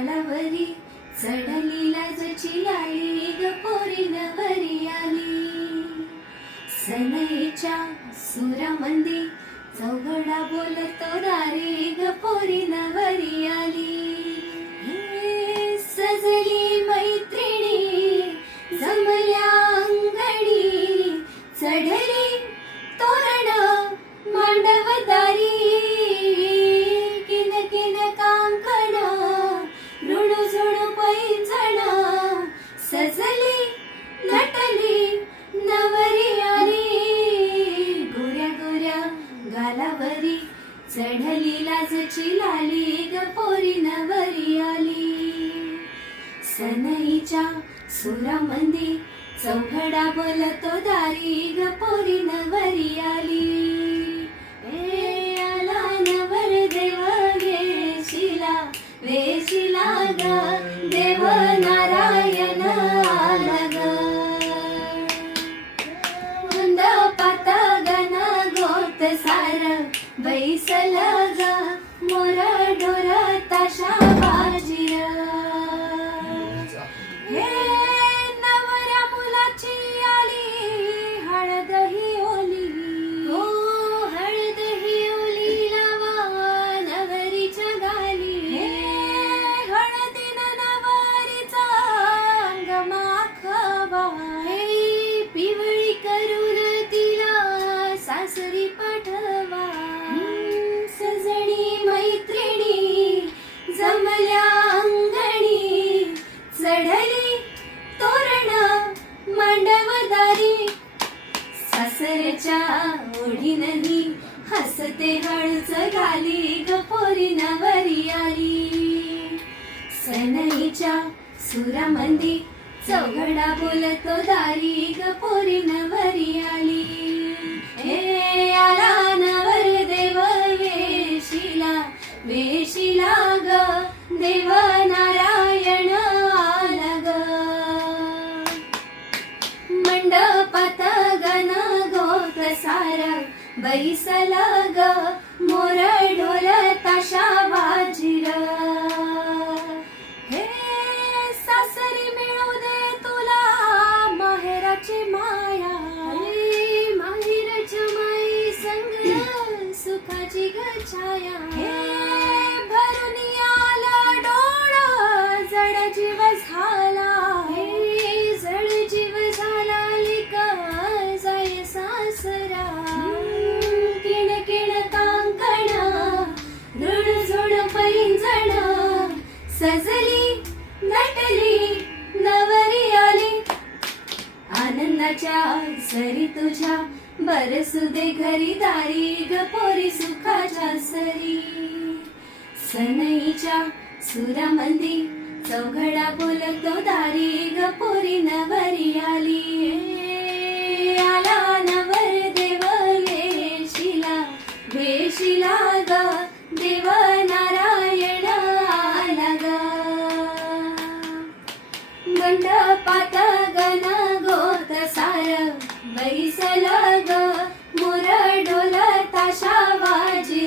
गालावरी चढली लाजची लाली ग पोरी नवरी आली. सनईच्या सुरामंदी चौघडा बोलतो दारी ग पोरी नवरी आली. हे सजली मैत्रिणी जमल्या अंगणी चढली तोरण मांडवदारी. किन किन कांकण ऋणू झुणू पैंजण सजली नटली नवरी आली. गोऱ्या गोऱ्या गालावरी चढली लाजची लाली ग पोरी नवरी आली. सनईच्या सुरामंदी चौघडा बोलतो दारी ग पोरी नवरी आली. ए आला नवर देव वेशिला वेशिला ग देव नारायण आला ग. मंडपात गण गोत सार बैसल ग मोर ढोर ताशा बाजीर. हे नवऱ्या मुलाची आली हळद ही ओली. हो हळद ही ओली लावा नवरीच्या गाली. हे हळदीनं नवरीचा अंग माखवा. हे पिवळी करून तिला सासरी पाठवा. सजणी मैत्रिणी जमल्या अंगणी चढली तोरण मांडवदारी. सासरच्या ओढीनही हसते हळूच घाली ग पोरी नवरी आली. सनईच्या सुरामंदी चौघडा बोलतो दारी ग पोरी नवरी आली. हे आला नवर देव वेशिला वेशिला ग देव नारायण आला ग. मंडपात गण गोत सार बैसल ग मोर ढोल ताशा बाजीर. हे सासरी मिळू दे तुला माहेराची माया. माहेरच्या माई संग सुखाची ग छाया. हे भरून आला डोळा जड जीव झाला. हे जड जीव झाला लिका जाय सासरा. किण किण कांकण ऋण झुण पैंजण सजली नटली नवरी आली. आनंदाच्या सरी तुझ्या बरसू दे घरी दारी ग पोरी सुखाच्या सरी. सनईच्या सुरामंदी चौघडा बोलतो दारी ग पोरी नवरी आली. आला नवर देव वेशिला वेशिला ग देव नारायण आला ग. मंडपात गण गोत सार बैसल ग मोर ढोल ताशा बाजी.